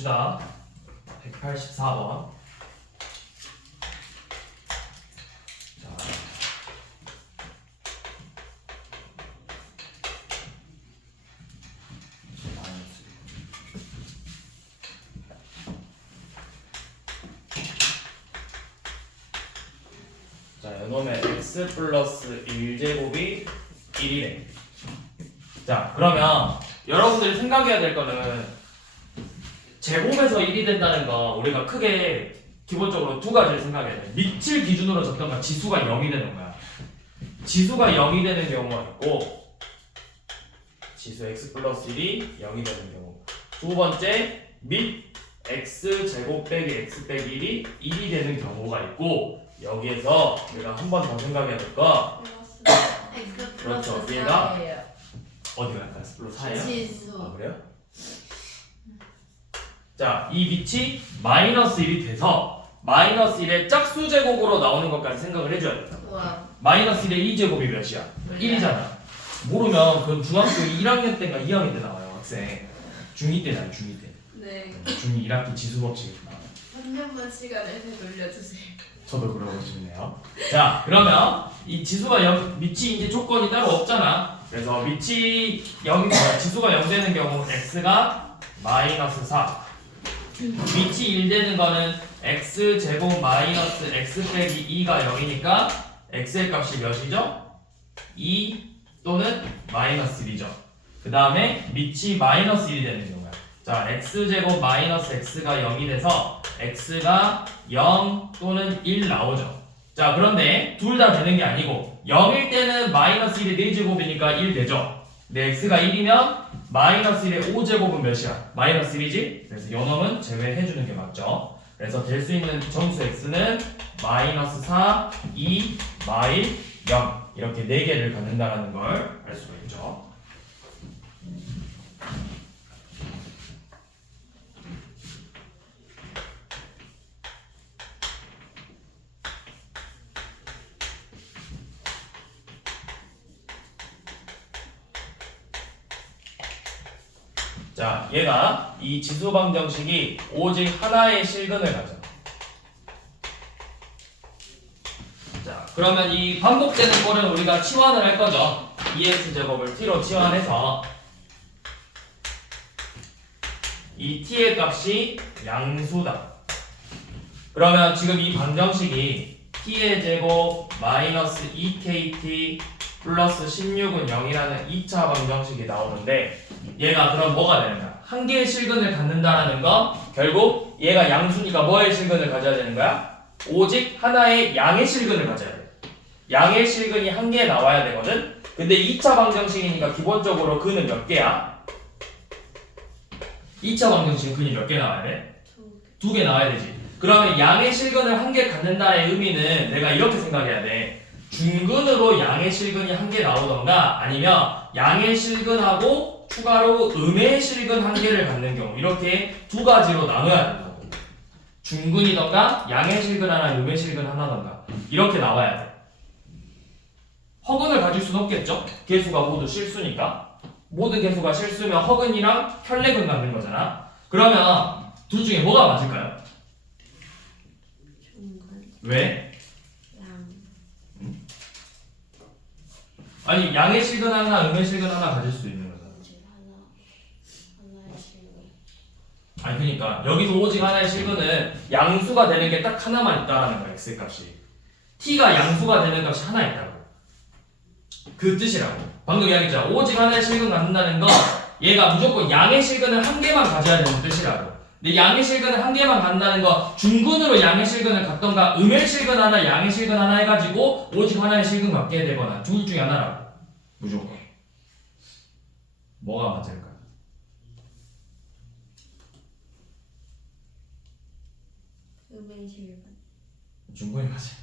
봅시다. 184번. 자, 요놈의 x 플러스 1제곱이 1이래. 자, 그러면 여러분들이 생각해야 될 거는 제곱에서 1이 된다는 거 우리가 크게 기본적으로 두 가지를 생각해야 돼. 밑을 기준으로 적던가 지수가 0이 되는 거야. 지수가 0이 되는 경우가 있고 지수 x 플러스 1이 0이 되는 경우. 두 번째, 밑 x제곱 빼기 x 빼기 1이 1이 되는 경우가 있고 여기에서 우리가 한 번 더 생각해야 될 거 그렇죠. 얘가 어디 갈까요? 플러스 4예요? 지수. 아, 그래요? 자, 이 밑이 마이너스 1이 돼서 마이너스 1의 짝수 제곱으로 나오는 것까지 생각을 해줘야 돼. 우와. 마이너스 1의 2제곱이 몇이야? 1이잖아. 모르면 그건 중학교 1학년 때인가 2학년 때 나와요, 학생. 중2 때 나와요, 중2 때. 네. 중2 1학기 지수 법칙이 나와요. 한 년만 시간을 돌려주세요. 저도 그러고 싶네요. 자, 그러면 이 지수가 0, 밑이 이제 조건이 따로 없잖아. 그래서 밑이 0, 지수가 0 되는 경우 x가 마이너스 4. 밑이 1 되는 거는 x제곱 마이너스 x 빼기 2가 0이니까 x의 값이 몇이죠? 2 또는 마이너스 1이죠. 그 다음에 밑이 마이너스 1이 되는 경우야. 자, x제곱 마이너스 x가 0이 돼서 x가 0 또는 1 나오죠. 자, 그런데 둘 다 되는 게 아니고 0일 때는 마이너스 1의 4제곱이니까 1 되죠. 근데 x가 1이면 마이너스 1의 5제곱은 몇이야? 마이너스 1이지? 그래서 요놈은 제외해주는 게 맞죠. 그래서 될 수 있는 정수 x는 마이너스 4, 2, 마일, 0 이렇게 4개를 갖는다는 걸 알 수가 있죠. 자, 얘가 이 지수방정식이 오직 하나의 실근을 가져. 자, 그러면 이 반복되는 꼴은 우리가 치환을 할 거죠. 2x제곱을 t로 치환해서 이 t의 값이 양수다. 그러면 지금 이 방정식이 t의 제곱 마이너스 2kt 플러스 16은 0이라는 2차 방정식이 나오는데 얘가 그럼 뭐가 되는 거야? 한 개의 실근을 갖는다라는 건 결국 얘가 양수니까 뭐의 실근을 가져야 되는 거야? 오직 하나의 양의 실근을 가져야 돼. 양의 실근이 한 개 나와야 되거든? 근데 2차 방정식이니까 기본적으로 근은 몇 개야? 2차 방정식은 근이 몇 개 나와야 돼? 2개 나와야 되지. 그러면 양의 실근을 한 개 갖는다의 의미는 내가 이렇게 생각해야 돼. 중근으로 양의 실근이 한 개 나오던가 아니면 양의 실근하고 추가로 음의 실근 한 개를 갖는 경우 이렇게 두 가지로 나눠야 된다고. 중근이던가 양의 실근 하나, 음의 실근 하나던가 이렇게 나와야 돼. 허근을 가질 수는 없겠죠? 개수가 모두 실수니까. 모든 개수가 실수면 허근이랑 혈례근 갖는 거잖아. 그러면 둘 중에 뭐가 맞을까요? 중근. 왜? 양. 아니 양의 실근 하나, 음의 실근 하나 가질 수 있는 거잖아. 오직 하나의 실근. 아니 그러니까 여기서 오직 하나의 실근은 양수가 되는 게 딱 하나만 있다라는 거야. x 값이. t가 양수가 되는 값이 하나 있다고. 그 뜻이라고. 방금 이야기했잖아. 오직 하나의 실근 갖는다는 건 얘가 무조건 양의 실근을 한 개만 가져야 되는 뜻이라고. 근데 양의 실근을 한 개만 갖는다는 건 중근으로 양의 실근을 갖던가 음의 실근 하나, 양의 실근 하나 해가지고 오직 하나의 실근 갖게 되거나 둘 중에 하나라고. 무조건. 뭐가 맞을까? 음의 실근. 중근이 맞아요.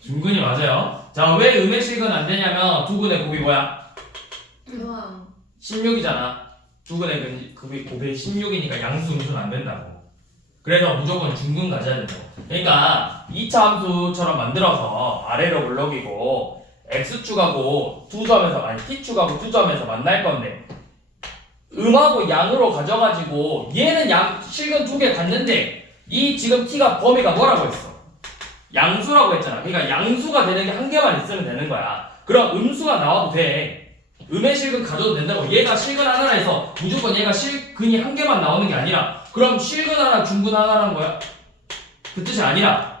중근이 맞아요. 자, 왜 음의 실근 안 되냐면 두근의 곱이 뭐야? 우와. 16이잖아. 두근의 곱이 16이니까 양수 음수는 안 된다고. 그래서 무조건 중근 가져야 된다고. 그러니까 2차 함수처럼 만들어서 아래로 올라오기고 x축하고 두 점에서 아니 t축하고 두 점에서 만날 건데 음하고 양으로 가져가지고 얘는 양 실근 2개 갖는데 이 지금 t가 범위가 뭐라고 했어? 양수라고 했잖아. 그러니까 양수가 되는 게 한 개만 있으면 되는 거야. 그럼 음수가 나와도 돼. 음의 실근 가져도 된다고. 얘가 실근 하나라 해서 무조건 얘가 실근이 한 개만 나오는 게 아니라 그럼 실근 하나 중근 하나라는 거야? 그 뜻이 아니라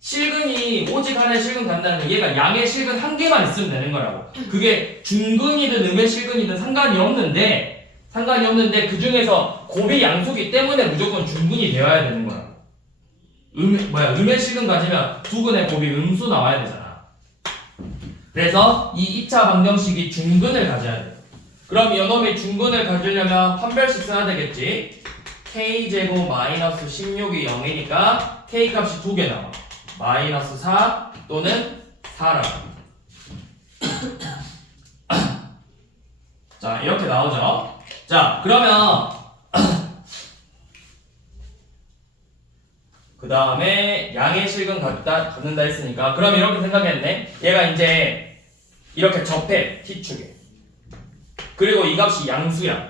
실근이 오직 하나의 실근 간다는 건 얘가 양의 실근 한 개만 있으면 되는 거라고. 그게 중근이든 음의 실근이든 상관이 없는데 그 중에서 곱이 양수기 때문에 무조건 중근이 되어야 되는 거야. 음의 실근 가지면 두근의 곱이 음수 나와야 되잖아. 그래서 이 2차 방정식이 중근을 가져야 돼. 그럼 이놈이 중근을 가지려면 판별식 써야 되겠지. k제곱 마이너스 16이 0이니까 k 값이 2개 나와. 마이너스 4 또는 4라. 자, 이렇게 나오죠. 자, 그러면 그 다음에 양의 실근 갖는다 했으니까 그럼 이렇게 생각했네. 얘가 이제 이렇게 접해 t축에. 그리고 이 값이 양수야.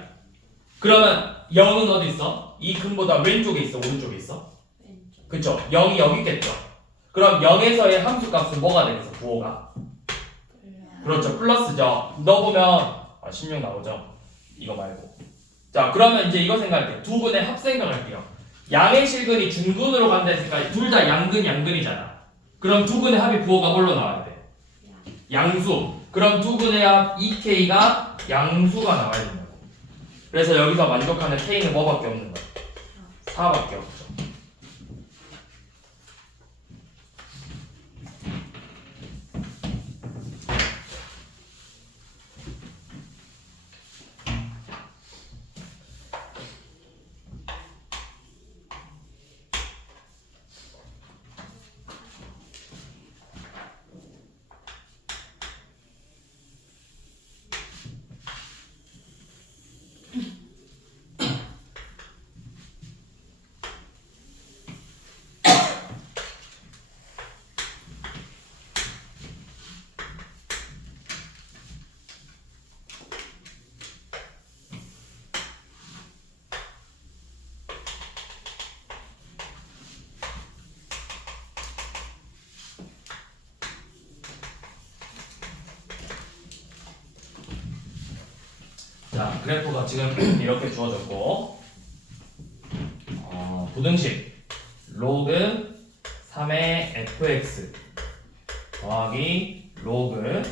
그러면 0은 어디 있어? 이 근보다 왼쪽에 있어? 오른쪽에 있어? 왼쪽. 그쵸? 0이 여기 있겠죠? 그럼 0에서의 함수값은 뭐가 되겠어? 부호가? 그렇죠. 플러스죠. 넣어보면 16 나오죠? 이거 말고. 자, 그러면 이제 이거 생각할게요. 두 근의 합 생각할게요. 양의 실근이 중근으로 간다 했으니까 둘 다 양근이잖아. 그럼 두 근의 합이 부호가 뭘로 나와야 돼? 양수. 그럼 두 근의 합 2k가 양수가 나와야 된다고. 그래서 여기서 만족하는 k는 뭐밖에 없는 거야? 4밖에 없죠. 자, 그래프가 지금 이렇게 주어졌고 부등식 로그 3의 fx 더하기 로그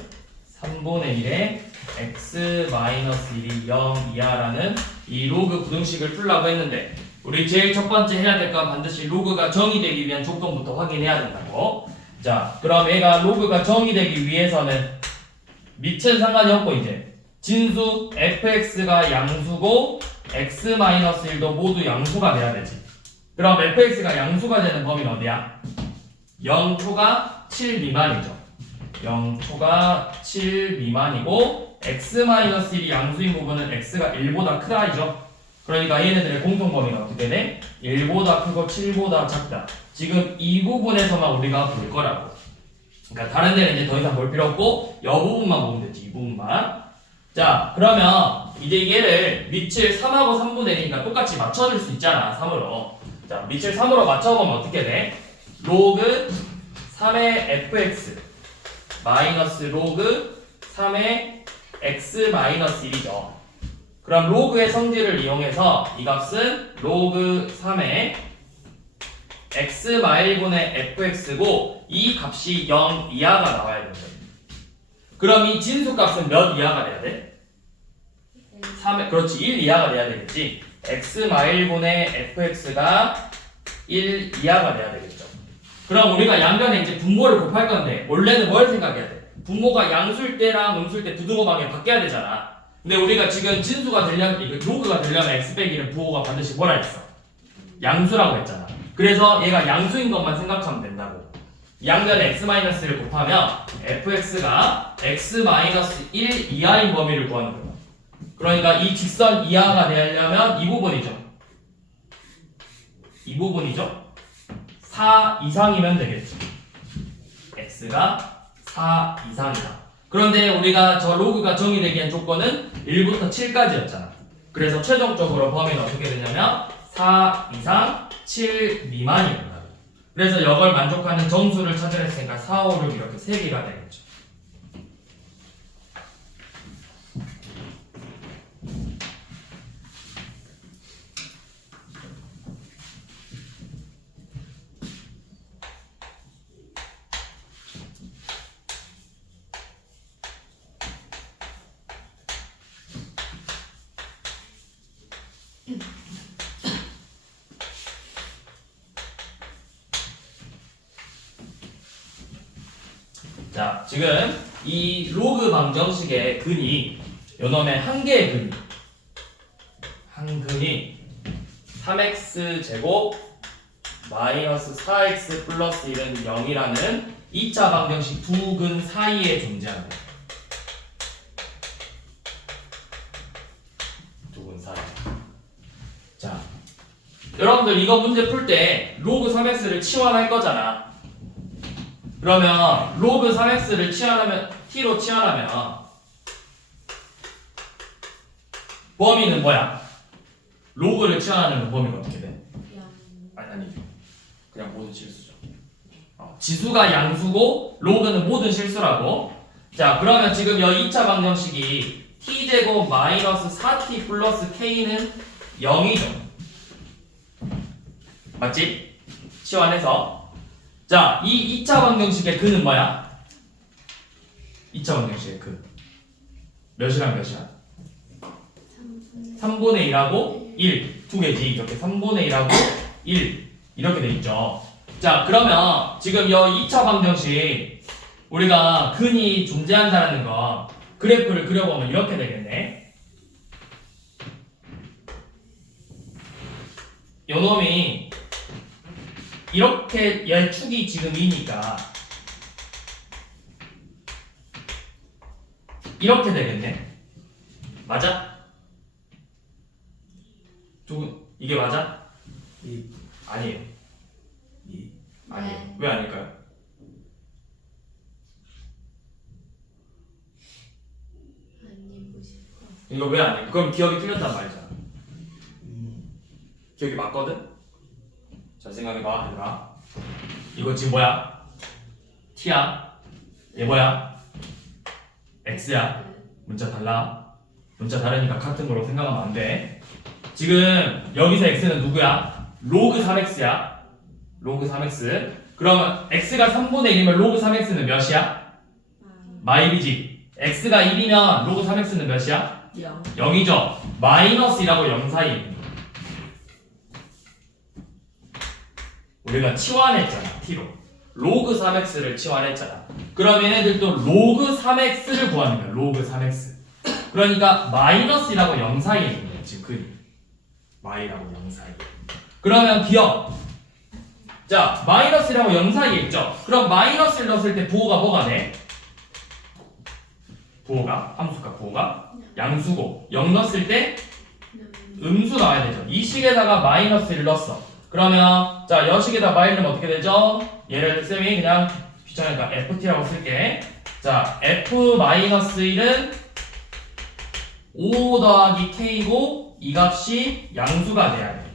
3분의 1의 x-1이 0 이하라는 이 로그 부등식을 풀라고 했는데 우리 제일 첫 번째 해야 될 건 반드시 로그가 정의되기 위한 조건부터 확인해야 된다고. 자, 그럼 얘가 로그가 정의되기 위해서는 밑은 상관이 없고 이제 진수 fx가 양수고 x-1도 모두 양수가 돼야 되지. 그럼 fx가 양수가 되는 범위는 어디야? 0초가 7 미만이죠. 0초가 7 미만이고 x-1이 양수인 부분은 x가 1보다 크다이죠. 그러니까 얘네들의 공통 범위가 어떻게 돼? 1보다 크고 7보다 작다. 지금 이 부분에서만 우리가 볼 거라고. 그러니까 다른 데는 이제 더 이상 볼 필요 없고 이 부분만 보면 되지. 이 부분만. 자, 그러면 이제 얘를 밑을 3하고 3분의 1이니까 똑같이 맞춰줄 수 있잖아. 3으로. 자, 밑을 3으로 맞춰보면 어떻게 돼? 로그 3의 fx 마이너스 로그 3의 x-1이죠. 그럼 로그의 성질을 이용해서 이 값은 로그 3의 x-1분의 fx고 이 값이 0 이하가 나와야 된다. 그럼 이 진수값은 몇 이하가 돼야 돼? 3의, 그렇지 1 이하가 돼야 되겠지. x-1분의 fx가 1 이하가 돼야 되겠죠. 그럼 우리가 양변에 이제 분모를 곱할 건데 원래는 뭘 생각해야 돼? 분모가 양수일 때랑 음수일 때 부등호 방향 바뀌어야 되잖아. 근데 우리가 지금 진수가 되려면 로그가 되려면 x 빼기는 부호가 반드시 뭐라 했어? 양수라고 했잖아. 그래서 얘가 양수인 것만 생각하면 된다고. 양변에 x-를 곱하면 fx가 x-1 이하인 범위를 구하는 거야. 그러니까 이 직선 이하가 되려면 이 부분이죠. 이 부분이죠. 4 이상이면 되겠지. x가 4 이상이다. 그런데 우리가 저 로그가 정의되기 위한 조건은 1부터 7까지였잖아. 그래서 최종적으로 범위는 어떻게 되냐면 4 이상 7 미만이다. 그래서 이걸 만족하는 정수를 찾으려 했으니까 4, 5, 6 이렇게 3개가 되겠죠. 자, 지금 이 로그 방정식의 근이 요놈의 한 개의 근이 한 근이 3x 제곱 마이너스 4x 플러스 1은 0이라는 2차 방정식 두 근 사이에 존재한다. 두 근 사이. 자, 여러분들 이거 문제 풀 때 로그 3x를 치환할 거잖아. 그러면 로그 3x를 치환하면 t로 치환하면 범위는 뭐야? 로그를 치환하는 범위가 어떻게 돼? 아니 그냥 모든 실수죠. 지수가 양수고 로그는 모든 실수라고. 자, 그러면 지금 이 2차 방정식이 t제곱 마이너스 4t 플러스 k는 0이죠. 맞지? 치환해서. 자, 이 2차 방정식의 근은 뭐야? 2차 방정식의 근 몇이랑 몇이야? 3분의 1하고 1 두 개지. 이렇게 3분의 1하고 1 이렇게 돼 있죠. 자, 그러면 지금 이 2차 방정식 우리가 근이 존재한다는 거 그래프를 그려보면 이렇게 되겠네. 요 놈이 이렇게 얘 축이 지금 2니까 이렇게 되겠네. 맞아? 이게 맞아? 아니에요. 아니에요. 네. 왜 아닐까요? 아니고 싶어. 이거 왜 아니에요? 그럼 기억이 틀렸단 말이잖아. 기억이 맞거든? 자, 생각해봐 얘들아. 이거 지금 뭐야? t야. 얘 뭐야? x야. 문자 달라. 문자 다르니까 같은 거로 생각하면 안 돼. 지금 여기서 x는 누구야? 로그 3x야. 로그 3x. 그러면 x가 3분의 1이면 로그 3x는 몇이야? 마일이지. x가 1이면 로그 3x는 몇이야? 0. 0이죠. 마이너스 1하고 0 사이. 우리가 치환했잖아. t로. 로그 3x를 치환했잖아. 그럼 얘네들도 로그 3x를 구하는 거야. 로그 3x. 그러니까 마이너스 1하고 0 사이에 있는 거야. 지금 그림. 마이하고 0 사이. 그러면 기억. 자, 마이너스 1하고 0 사이에 있죠. 그럼 마이너스 1 넣었을 때 부호가 뭐가 돼? 부호가 함수값 부호가 양수고 0 넣었을 때 음수 나와야 되죠. 이 식에다가 마이너스 1 넣었어. 그러면 자, 여식에다 마이너스 넣으면 어떻게 되죠? 얘를 쌤이 그냥 귀찮으니까 ft라고 쓸게. 자, f-1은 5 더하기 k고 이 값이 양수가 돼야 돼.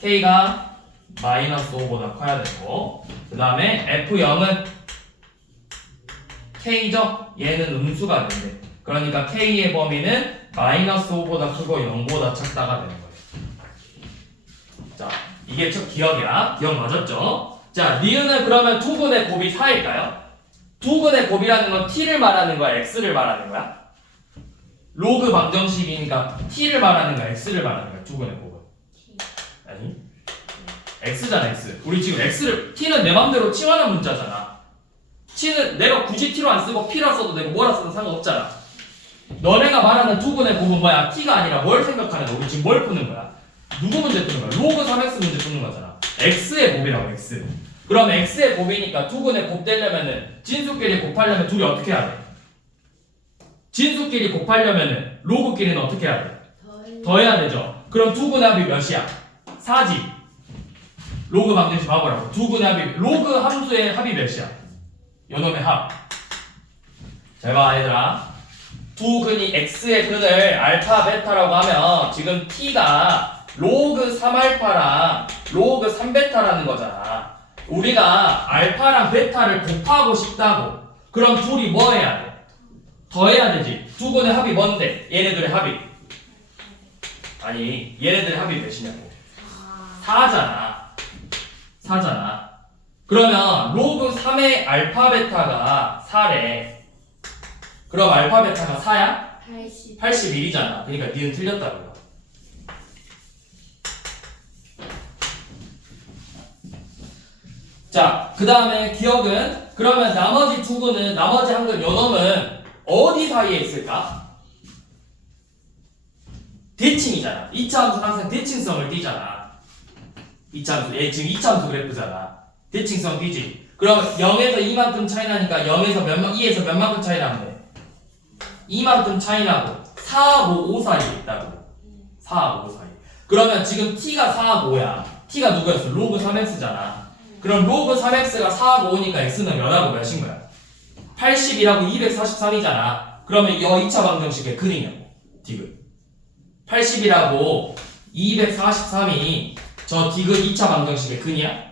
k가 마이너스 5보다 커야 되고, 그 다음에 f0은 k죠? 얘는 음수가 된대. 그러니까 k의 범위는 마이너스 5보다 크고 0보다 작다가 되는 거예요. 자, 이게 첫 기억이야. 기억 맞았죠? 자, 니은은 그러면 두근의 곱이 4일까요? 두근의 곱이라는 건 t를 말하는 거야? x를 말하는 거야? 로그 방정식이니까 t를 말하는 거야? x를 말하는 거야? 두근의 곱은? 아니, x잖아. x. 우리 지금 x를 t는 내 맘대로 치환한 문자잖아. t는 내가 굳이 t로 안 쓰고 p라 써도 되고 뭐라 써도 상관없잖아. 너네가 말하는 두근의 곱은 뭐야? t가 아니라 뭘 생각하는 거야? 우리 지금 뭘 푸는 거야? 누구 문제 푸는 거야? 로그 3x 문제 푸는 거잖아. x의 곱이라고. x. 그럼 x의 곱이니까 두근의 곱 되려면은 진수끼리 곱하려면 둘이 어떻게 해야 돼? 진수끼리 곱하려면은 로그끼리는 어떻게 해야 돼? 더해야 되죠. 그럼 두근의 합이 몇이야? 4지. 로그 방정식 봐보라고. 두근의 합이 로그 함수의 합이 몇이야? 요놈의 합. 잘 봐 얘들아. 두 근이 x의 근을 알파 베타라고 하면 지금 t가 로그 3알파랑 로그 3베타라는 거잖아. 우리가 알파랑 베타를 곱하고 싶다고. 그럼 둘이 뭐 해야 돼? 더해야 되지. 두 근의 합이 뭔데? 얘네들의 합이. 아니 얘네들의 합이 몇이냐고. 4잖아. 4잖아. 그러면 로그 3의 알파 베타가 4래. 그럼 알파 베타가 4야? 80. 81이잖아. 그러니까 니는 틀렸다고요. 자, 그 다음에 기억은 그러면 나머지 두 근은 나머지 한 근 요놈은 어디 사이에 있을까? 대칭이잖아. 이차함수 항상 대칭성을 띠잖아. 이차함수 얘 지금 이차함수 그래프잖아. 대칭성 띠지. 그럼 0에서 이만큼 차이 나니까 0에서 2에서 몇만큼 차이 나는데 이만큼 차이 나고 4하고 5 사이에 있다고. 4하고 5 사이. 그러면 지금 t가 4하고 5야. t가 누구였어? 로그 3x잖아. 그럼 로그 3x가 4하고 5니까 x는 몇하고 몇인 거야? 80이라고 243이잖아. 그러면 이 2차 방정식의 근이냐고. 디귿. 80이라고 243이 저 디귿 2차 방정식의 근이야?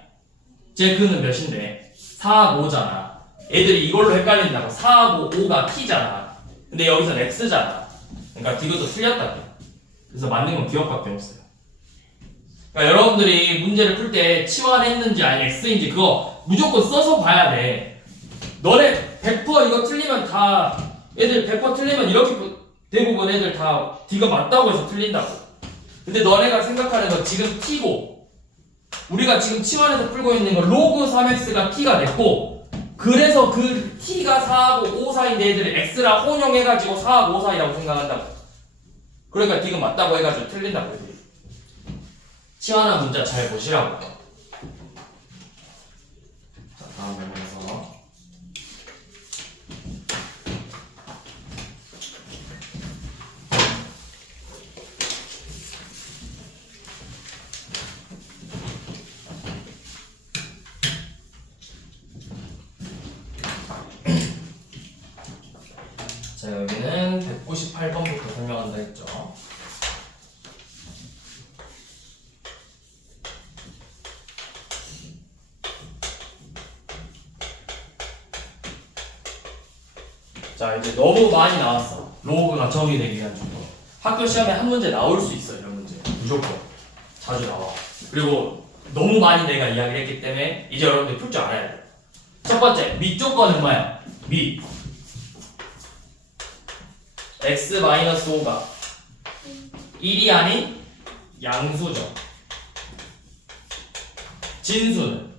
제 근은 몇인데? 4하고 5잖아. 애들이 이걸로 헷갈린다고. 4하고 5가 t잖아. 근데 여기서는 x잖아. 그러니까 디귿도 틀렸다. 그래서 맞는 건 기억밖에 없어요. 그러니까 여러분들이 문제를 풀 때 치환했는지 아니 x인지 그거 무조건 써서 봐야 돼. 너네 100% 이거 틀리면 다 애들 100% 틀리면 이렇게 대부분 애들 다 D가 맞다고 해서 틀린다고. 근데 너네가 생각하는 건 지금 T고 우리가 지금 치환해서 풀고 있는 건 로그 3x가 T가 됐고 그래서 그 T가 4하고 5 사이인데 애들이 X랑 혼용해가지고 4하고 5 사이라고 생각한다고. 그러니까 D가 맞다고 해가지고 틀린다고 애들이. 치환한 문자 잘 보시라고. 자, 다음 메모에서 자, 여기는 198번부터 설명한다 했죠. 자, 이제 너무 많이 나왔어. 로그가 정의되기 위한 정도. 학교 시험에 한 문제 나올 수 있어, 이런 문제. 무조건. 자주 나와. 그리고 너무 많이 내가 이야기를 했기 때문에 이제 여러분들 풀 줄 알아야 돼. 첫 번째, 밑 조건은 뭐야? 밑. x-5가 1이 아닌 양수죠. 진수는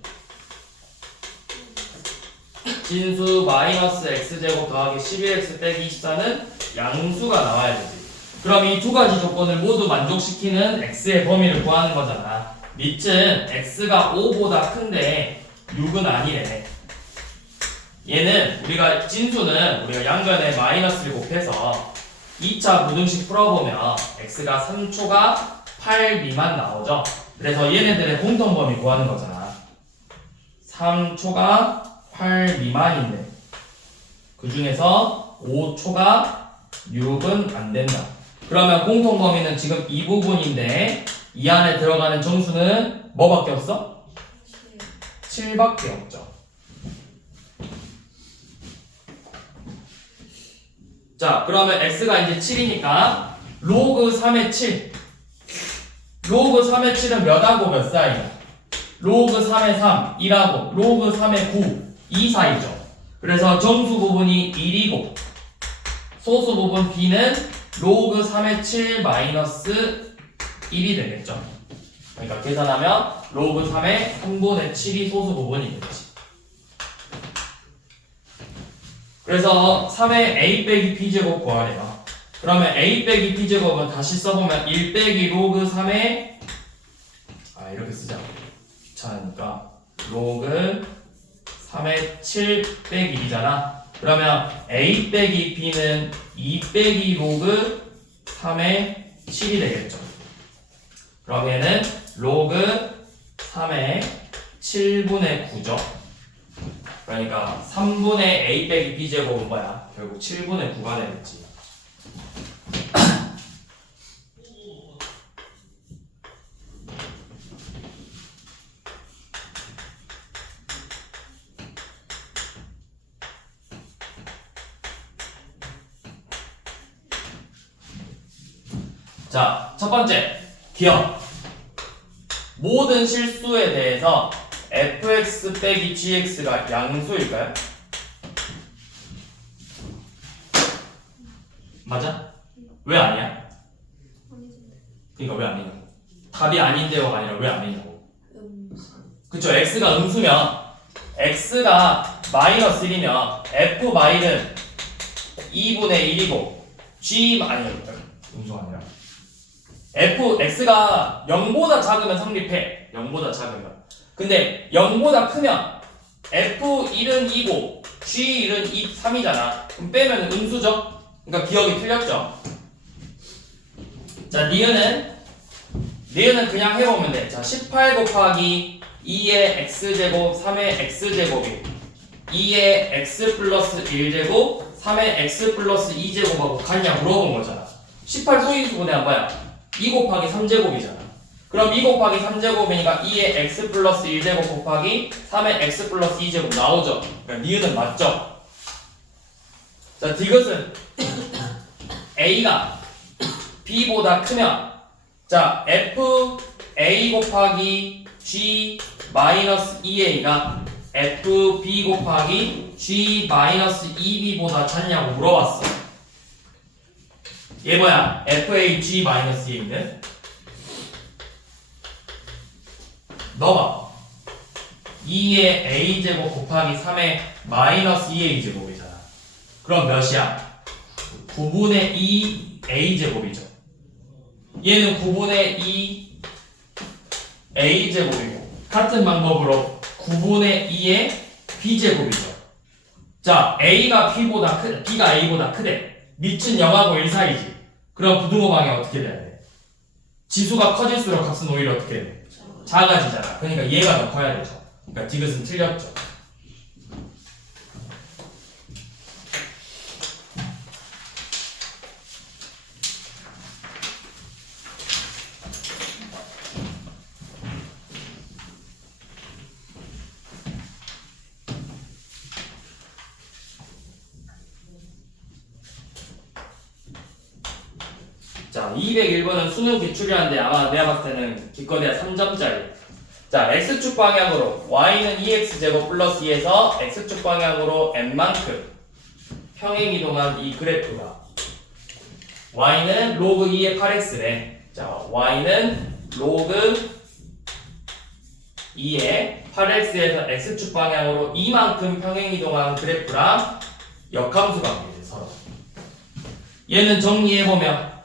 진수 마이너스 x제곱 더하기 11x 빼기 24는 양수가 나와야 되지. 그럼 이 두 가지 조건을 모두 만족시키는 x의 범위를 구하는 거잖아. 밑은 x가 5보다 큰데 6은 아니래. 얘는 우리가 진수는 우리가 양변에 마이너스를 곱해서 2차 부등식 풀어보면 x가 3초가 8 미만 나오죠. 그래서 얘네들의 공통범위 구하는 거잖아. 3초가 8 미만인데 그 중에서 5초가 6은 안 된다. 그러면 공통범위는 지금 이 부분인데 이 안에 들어가는 정수는 뭐밖에 없어? 7밖에 없죠. 자, 그러면 x가 이제 7이니까 로그 3의 7 로그 3의 7은 몇하고 몇 사이야? 로그 3의 3 1하고 로그 3의 9 2 사이죠. 그래서 정수 부분이 1이고 소수 부분 b는 로그 3의 7 마이너스 1이 되겠죠. 그러니까 계산하면 로그 3의 3분의 7이 소수 부분이겠지. 그래서 3의 a 빼기 b제곱 구하래요. 그러면 a 빼기 b제곱은 다시 써보면 1 빼기 로그 3의 이렇게 쓰자. 귀찮으니까 로그 3의 7 빼기 2잖아. 그러면 a 빼기 b는 2 빼기 로그 3의 7이 되겠죠. 그럼 얘는 로그 3의 7분의 9죠. 그러니까 3분의 a 빼기 b 제곱은 뭐야? 결국 7분의 9가 되겠지. 자, 첫 번째 기억. 모든 실수에 대해서 fx 빼기 gx가 양수일까요? 맞아? 왜 아니야? 아니던데. 그러니까 왜 아니냐고. 답이 아닌데요가 아니라 왜 아니냐고. 음수. 그쵸? x가 음수면 x가 마이너스 1이면 f 마일은 2분의 1이고 g 아니 음수가 아니라 x가 0보다 작으면 성립해. 0보다 작으면. 근데 0보다 크면 f1은 2고 g1은 3이잖아. 그럼 빼면 음수죠? 그러니까 기억이 틀렸죠? 자, 니은은 그냥 해보면 돼. 자, 18 곱하기 2의 x제곱 3의 x제곱이 2의 x 플러스 1제곱 3의 x 플러스 2제곱하고 같냐 물어본 거잖아. 18 소인수분해한 뭐야? 2 곱하기 3제곱이잖아. 그럼 2 곱하기 3제곱이니까 2의 x 플러스 1제곱 곱하기 3의 x 플러스 2제곱 나오죠? 그러니까 니은은 맞죠? 자, 디귿은 a가 b보다 크면 자, f a 곱하기 g 마이너스 2a가 f b 곱하기 g 마이너스 2b보다 작냐고 물어봤어. 얘 뭐야? f a g 마이너스 2a는 넣어봐. 2의 a제곱 곱하기 3의 마이너스 2a제곱이잖아. 그럼 몇이야? 9분의 2 a제곱이죠. 얘는 9분의 2 a제곱이고 같은 방법으로 9분의 2의 b제곱이죠. 자, a가 b가 a보다 크대. 밑은 0하고 1 사이지. 그럼 부등호 방향 어떻게 돼야 돼? 지수가 커질수록 값은 오히려 어떻게 돼? 작아지잖아. 그러니까 얘가 더 커야 되죠. 그러니까 디귿은 틀렸죠. 자, 201번은 수능 기출이라는데 아마 내가 봤을 때는 기껏해야 3점짜리. 자, x축 방향으로 y는 2x제곱 플러스 2에서 x축 방향으로 n만큼 평행이동한 이 그래프가 y는 로그 2의 8x래. 자, y는 로그 2의 8x에서 x축 방향으로 이만큼 평행이동한 그래프랑 역함수 관계지 서로. 얘는 정리해보면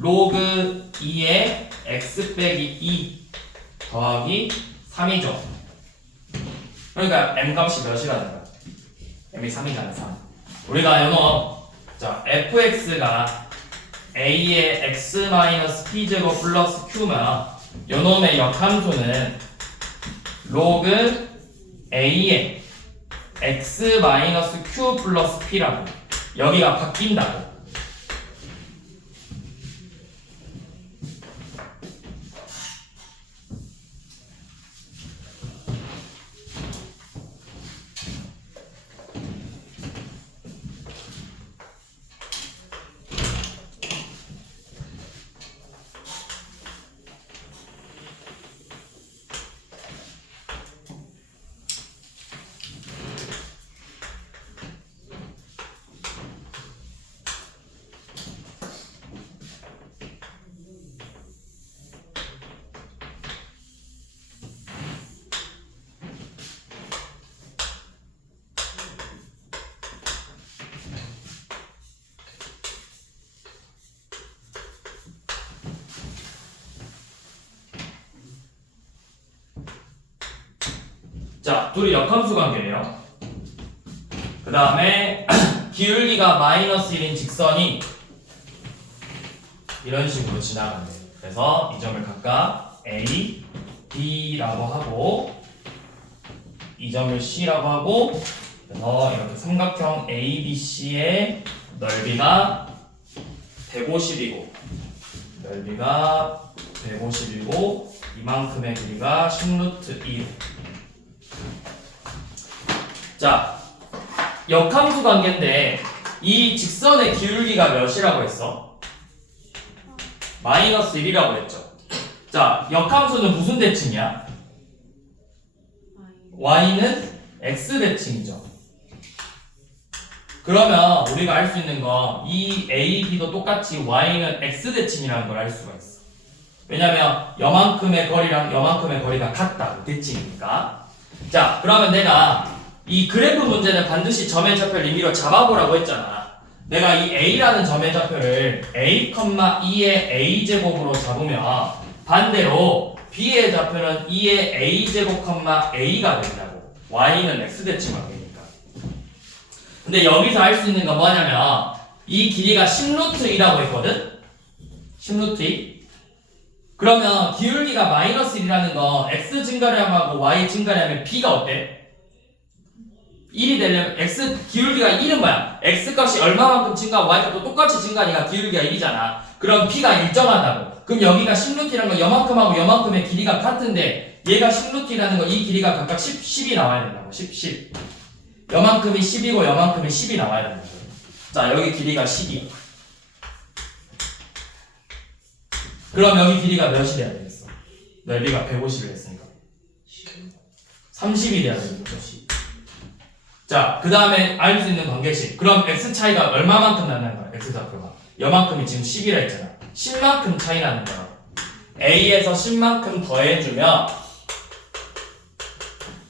로그 2의 x 빼기 2 더하기 3이죠. 그러니까 m값이 몇이라는 거야? m이 3이잖아. 3. 우리가 연어 자 fx가 a의 x-p제곱 플러스 q면 요놈의 역함수는 로그 a의 x-q 플러스 p라고. 여기가 바뀐다고. 자, 둘이 역함수 관계예요. 그 다음에 기울기가 마이너스 1인 직선이 이런 식으로 지나간대. 그래서 이 점을 각각 A, B라고 하고 이 점을 C라고 하고 그래서 이렇게 삼각형 ABC의 넓이가 150이고 넓이가 150이고 이만큼의 길이가 10루트 2. 자, 역함수 관계인데 이 직선의 기울기가 몇이라고 했어? 마이너스 1이라고 했죠. 자, 역함수는 무슨 대칭이야? y는 x 대칭이죠. 그러면 우리가 알 수 있는 거 이 a, b도 똑같이 y는 x 대칭이라는 걸 알 수가 있어. 왜냐면 여만큼의 거리랑 여만큼의 거리가 같다. 대칭이니까. 자, 그러면 내가 이 그래프 문제는 반드시 점의 좌표를 임의로 잡아보라고 했잖아. 내가 이 a라는 점의 좌표를 a, 2의 a제곱으로 잡으면 반대로 b의 좌표는 2의 a제곱, a가 된다고. y는 x대칭만 되니까. 근데 여기서 알 수 있는 건 뭐냐면 이 길이가 10루트2라고 했거든? 10루트2. 그러면 기울기가 마이너스 1이라는 거 x 증가량하고 y 증가량의 b가 어때? 1이 되려면 x 기울기가 1은 뭐야? x 값이 얼마만큼 증가하고 y 값도 똑같이 증가하니까 기울기가 1이잖아. 그럼 b가 일정하다고. 그럼 여기가 10루트라는 건 요만큼하고 요만큼의 길이가 같은데 얘가 10루트라는 건 이 길이가 각각 10이 나와야 된다고. 10. 요만큼이 10이고 요만큼이 10이 나와야 된다고. 자, 여기 길이가 10이야. 그럼 여기 길이가 몇이 돼야 되겠어? 넓이가 150이 됐으니까 30이 돼야 되겠죠. 10. 자, 그 다음에 알 수 있는 관계식. 그럼 x 차이가 얼마만큼 난다는 거야? x 좌표가 요만큼이 지금 10이라 했잖아. 10만큼 차이 나는 거야. a에서 10만큼 더해주면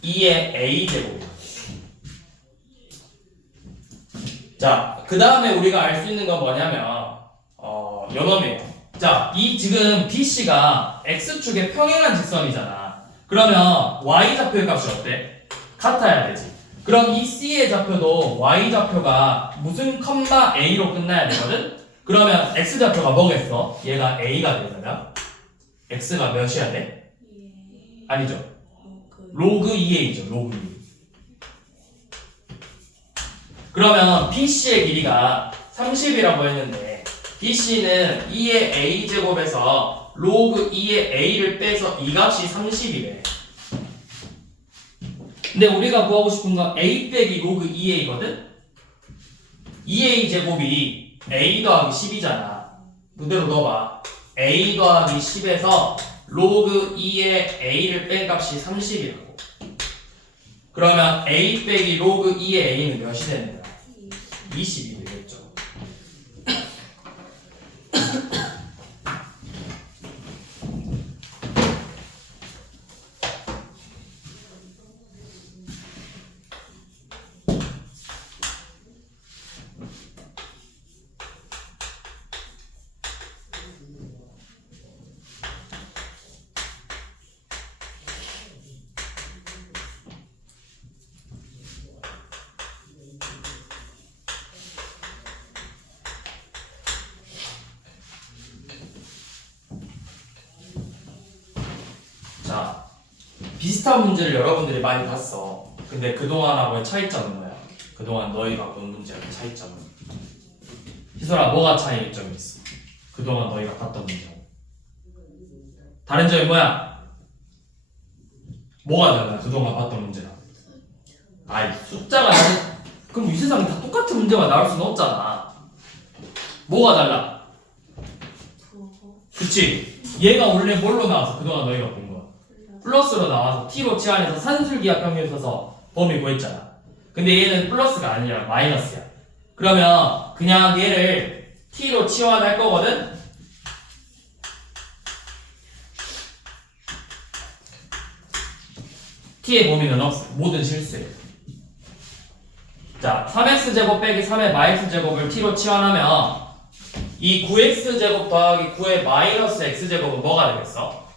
2의 a제곱. 자, 그 다음에 우리가 알 수 있는 건 뭐냐면 요 놈이에요. 자, 이 지금 BC가 X축의 평행한 직선이잖아. 그러면 Y좌표의 값이 어때? 같아야 되지. 그럼 이 C의 좌표도 Y좌표가 무슨 컴마 A로 끝나야 되거든? 그러면 X좌표가 뭐겠어? 얘가 A가 되잖아. X가 몇이야 돼? 아니죠. 로그 2A죠. 로그 2. 그러면 BC의 길이가 30이라고 했는데 BC는 2의 a제곱에서 로그 2의 a를 빼서 이 값이 30이래. 근데 우리가 구하고 싶은 건 a 빼기 로그 2a거든? 2a 제곱이 a 더하기 10이잖아. 그대로 넣어봐. a 더하기 10에서 로그 2의 a를 뺀 값이 30이라고. 그러면 a 빼기 로그 2의 a는 몇이 되는 거야? 20이 되겠죠. 자, 비슷한 문제를 여러분들이 많이 봤어. 근데 그동안하고의 차이점은 뭐야? 그동안 너희가 본 문제의 차이점은? 희설아, 뭐가 차이점이 있어? 그동안 너희가 봤던 문제하고. 다른 점이 뭐야? 뭐가 달라? 그동안 봤던 문제랑. 아이, 숫자가 다른... 그럼 이 세상에 다 똑같은 문제만 나올 수는 없잖아. 뭐가 달라? 그치? 얘가 원래 뭘로 나와서 그동안 너희가 본 거야? 플러스로 나와서 t로 치환해서 산술기하 평균 써서 범위 구했잖아. 근데 얘는 플러스가 아니라 마이너스야. 그러면 그냥 얘를 t로 치환할 거거든? t의 범위는 없어. 모든 실수예요. 자, 3x제곱 빼기 3의 마이너스제곱을 t로 치환하면 이 9x제곱 더하기 9의 마이너스 x제곱은 뭐가 되겠어?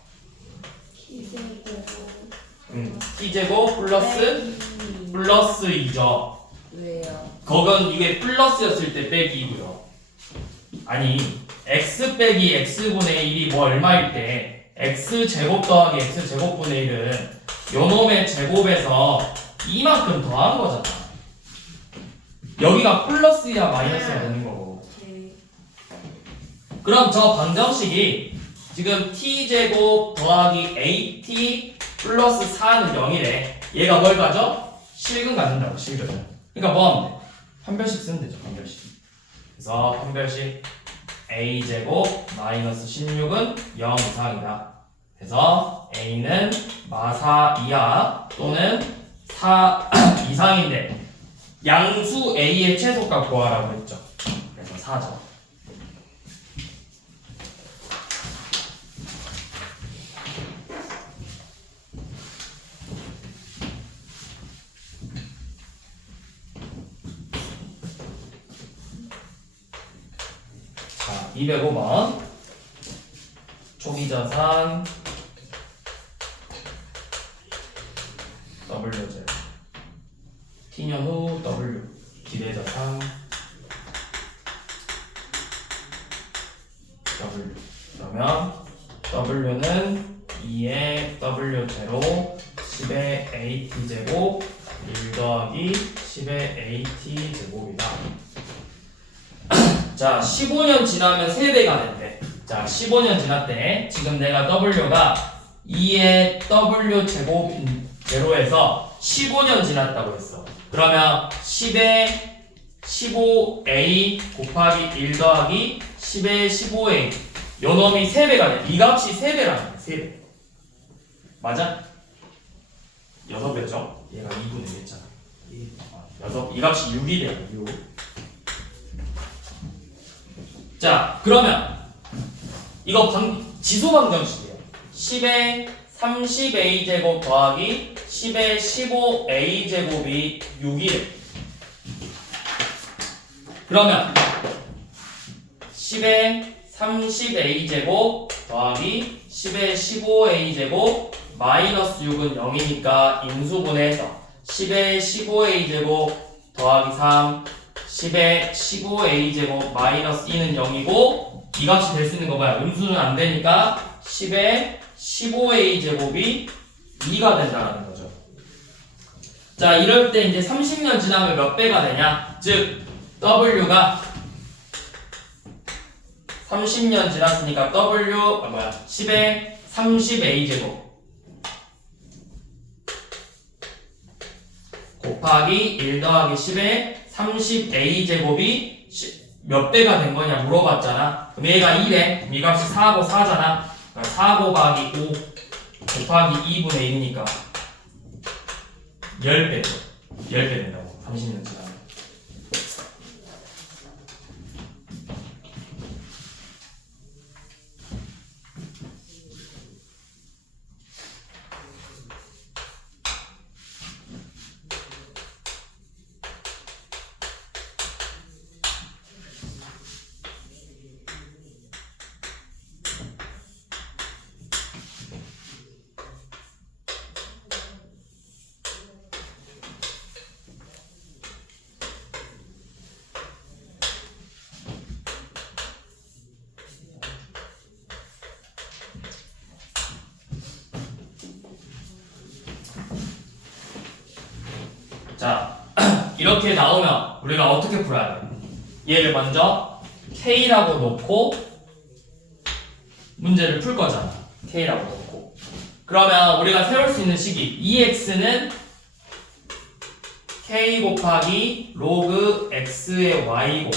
t제곱 플러스 2죠. 왜요? 그건 이게 플러스였을 때 빼기이고요. 아니 x 빼기 x분의 1이 뭐 얼마일 때 x제곱 더하기 x제곱분의 1은 요놈의 제곱에서 이만큼 더한 거잖아. 여기가 플러스야 마이너스야 되는 거고. 그럼 저 방정식이 지금 t제곱 더하기 at 플러스 4는 0이래. 얘가 뭘 가져? 실근 갖는다고. 실근. 그러니까 뭐 하면 돼? 판별식 쓰면 되죠. 판별식. 그래서 판별식 a제곱 마이너스 16은 0 이상이다. 그래서 a는 마4 이하 또는 4 이상인데 양수 a의 최소값 구하라고 했죠. 그래서 4죠. 자, 205번 초기자산 W제 T년 후 W 기대자산 W 그러면 W는 2의 W제로 10의 AT제곱 1 더하기 10의 AT제곱이다. 자, 15년 지나면 3배가 된대. 자, 15년 지났대. 지금 내가 W가 2의 W 제곱 제로에서 15년 지났다고 했어. 그러면 10의 15A 곱하기 1 더하기 10의 15A 요 놈이 3배가 돼. 이 값이 3배라는 거야. 3배. 맞아? 6배죠? 얘가 2분의 1했잖아. 이 값이 6이 돼요. 6. 자, 그러면 이거 지수 방정식이에요. 10의 30a 제곱 더하기 10의 15a 제곱이 6이래. 그러면 10의 30a 제곱 더하기 10의 15a 제곱 마이너스 6은 0이니까 인수분해해서 10의 15a 제곱 더하기 3 10의 15a 제곱 마이너스 2는 0이고 이 값이 될 수 있는 거 봐요. 음수는 안 되니까 10의 15a 제곱이 2가 된다는 거죠. 자, 이럴 때 이제 30년 지나면 몇 배가 되냐? 즉 W가 30년 지났으니까 10의 30a 제곱 곱하기 1 더하기 10의 30a 제곱이 몇 배가 된 거냐 물어봤잖아. 그럼 얘가 2래. 그럼 이 값이 4하고 4잖아. 그러니까 4 곱하기 5 곱하기 2분의 1이니까 10배죠. 10배 된다고. 30년 지나면. 자, 이렇게 나오면 우리가 어떻게 풀어야 돼? 얘를 먼저 K라고 놓고 문제를 풀 거잖아. K라고 놓고. 그러면 우리가 세울 수 있는 식이 EX는 K 곱하기 로그 X의 Y고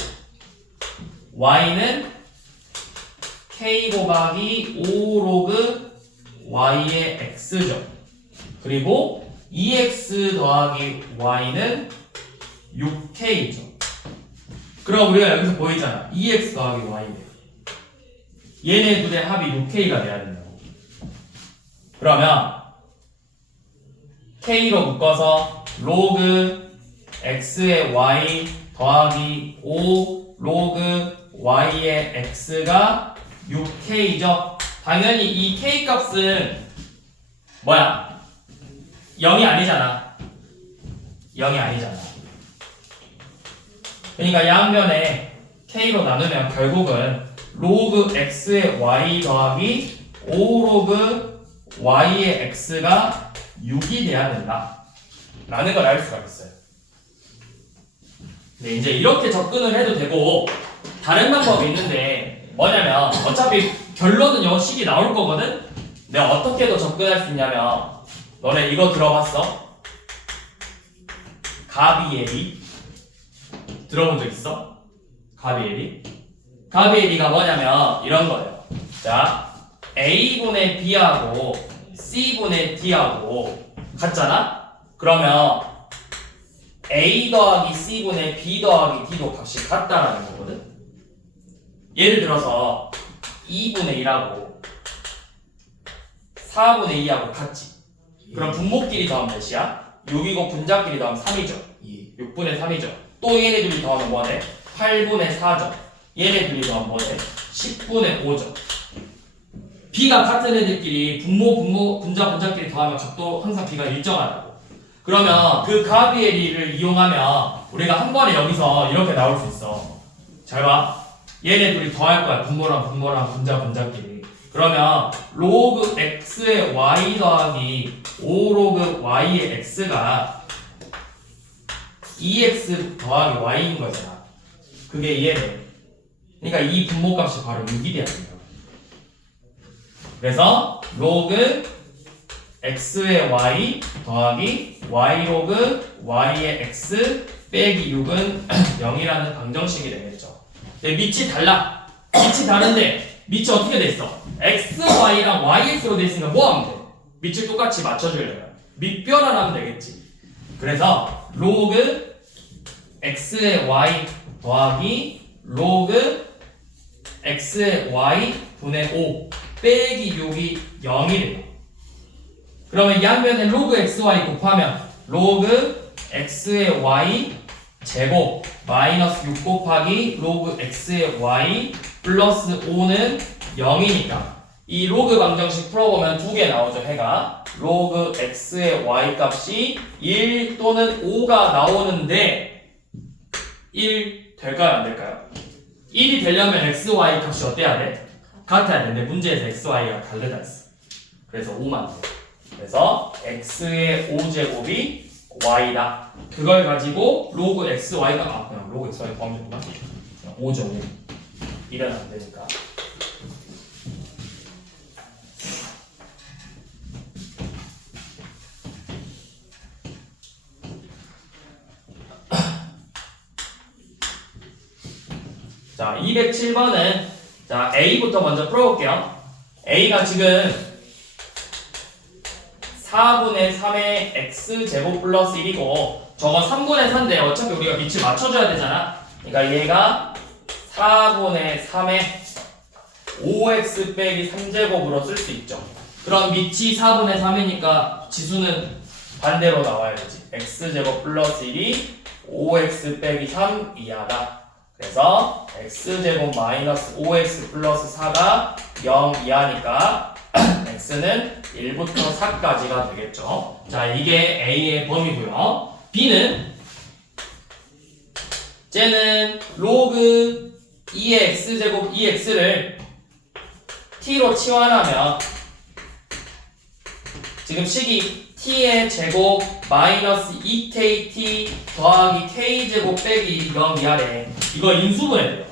Y는 K 곱하기 5 로그 Y의 X죠. 그리고 EX 더하기 Y는 6K죠. 그럼 우리가 여기서 보이잖아. EX 더하기 Y네. 얘네 둘의 합이 6K가 돼야 된다고. 그러면 K로 묶어서 로그 X의 Y 더하기 5 로그 Y의 X가 6K죠. 당연히 이 K 값은 뭐야? 0이 아니잖아. 0이 아니잖아. 그러니까 양변에 K로 나누면 결국은 로그 X의 Y 더하기 5 로그 Y의 X가 6이 돼야 된다 라는 걸 알 수가 있어요. 네, 이제 이렇게 접근을 해도 되고 다른 방법이 있는데 뭐냐면 어차피 결론은 요 식이 나올 거거든? 내가 어떻게 더 접근할 수 있냐면 너네 이거 들어봤어? 가비엘이? 들어본 적 있어? 가비엘이? 가비에리가 뭐냐면 이런 거예요. 자, A분의 B하고 C분의 D하고 같잖아? 그러면 A 더하기 C분의 B 더하기 D도 값이 같다라는 거거든? 예를 들어서 2분의 1하고 4분의 2하고 같지? 그럼 분모끼리 더하면 몇이야? 6이고 분자끼리 더하면 3이죠? 6분의 3이죠? 또 얘네 둘이 더하면 뭐네? 8분의 4죠? 얘네 둘이 더하면 뭐네? 10분의 5죠? B가 같은 애들끼리 분모, 분자끼리 더하면 값도 항상 B가 일정하다고. 그러면 그 가비에리를 이용하면 우리가 한 번에 여기서 이렇게 나올 수 있어. 잘 봐. 얘네 둘이 더할 거야. 분모랑 분자끼리. 그러면 로그 x의 y 더하기 5로그 y의 x가 2x 더하기 y인 거잖아. 그게 이해돼. 그러니까 이 분모값이 바로 6이 돼야 돼요. 그래서 로그 x의 y 더하기 y 로그 y의 x 빼기 6은 0이라는 방정식이 되겠죠. 근데 밑이 달라. 밑이 다른데 밑이 어떻게 돼 있어? x, y랑 yx로 돼 있으니까 뭐 하면 돼? 밑을 똑같이 맞춰주려면 밑변환하면 되겠지. 그래서 로그 x의 y 더하기 로그 x의 y 분의 5 빼기 6이 0이 돼요. 그러면 양변에 로그 xy 곱하면 로그 x의 y 제곱 마이너스 6 곱하기 로그 x의 y 플러스 5는 0이니까 이 로그 방정식 풀어보면 두 개 나오죠. 해가 로그 x의 y 값이 1 또는 5가 나오는데 1 될까요? 안 될까요? 1이 되려면 x, y 값이 어때야 돼? 같아야 되는데 문제에서 x, y가 다르다 했어. 그래서 5만 돼. 그래서 x의 5제곱이 y다. 그걸 가지고 로그 x, y가 그냥 로그 x, y 구하면 되구나. 5죠 5. 이건 안 되니까. 자, 207번은 자, A부터 먼저 풀어볼게요. A가 지금 4분의 3의 x제곱 플러스 1이고 저건 3분의 4인데 어차피 우리가 밑을 맞춰줘야 되잖아. 그러니까 얘가 4분의 3의 5x 빼기 3제곱으로 쓸 수 있죠. 그럼 밑이 4분의 3이니까 지수는 반대로 나와야 되지. x제곱 플러스 1이 5x 빼기 3 이하다. 그래서 x제곱 마이너스 5x 플러스 4가 0 이하니까 x는 1부터 4까지가 되겠죠. 자, 이게 A의 범위고요. B는 쟤는 로그 2의 x제곱 2x를 t로 치환하면 지금 식이 t의 제곱 마이너스 2kt 더하기 k제곱 빼기 0 이하래. 이거 인수분해 돼요.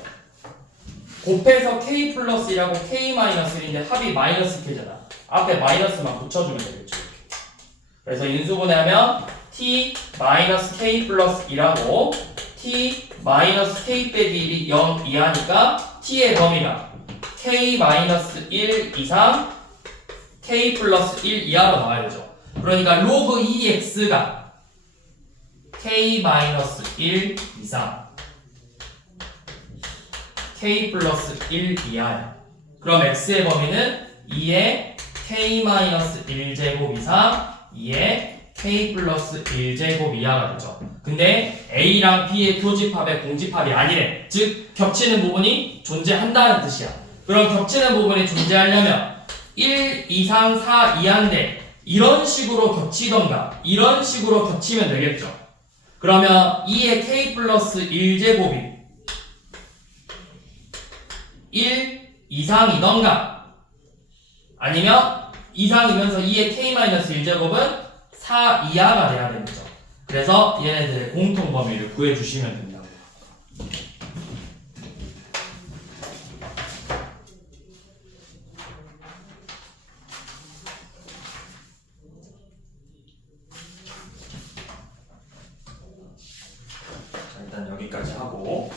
곱해서 k 플러스 1하고 k 마이너스 1인데 합이 마이너스 k잖아. 앞에 마이너스만 붙여주면 되겠죠. 그래서 인수분해하면 t 마이너스 k 플러스 1하고 t 마이너스 k 빼기 1이 0 이하니까 t의 범위가 k 마이너스 1 이상 k 플러스 1 이하로 나와야 되죠. 그러니까 로그 2x가 k 마이너스 1 이상 k 플러스 1 이하야. 그럼 x의 범위는 2의 k 마이너스 1제곱 이상 2의 k 플러스 1제곱 이하가 되죠. 근데 a랑 b의 교집합의 공집합이 아니래. 즉 겹치는 부분이 존재한다는 뜻이야. 그럼 겹치는 부분이 존재하려면 1 이상 4 이하인데 이런 식으로 겹치던가 이런 식으로 겹치면 되겠죠. 그러면 2의 k 플러스 1제곱이 1 이상이던가 아니면 이상이면서 2의 k-1제곱은 4 이하가 돼야 되겠죠. 그래서 얘네들의 공통 범위를 구해주시면 됩니다. 자, 일단 여기까지 하고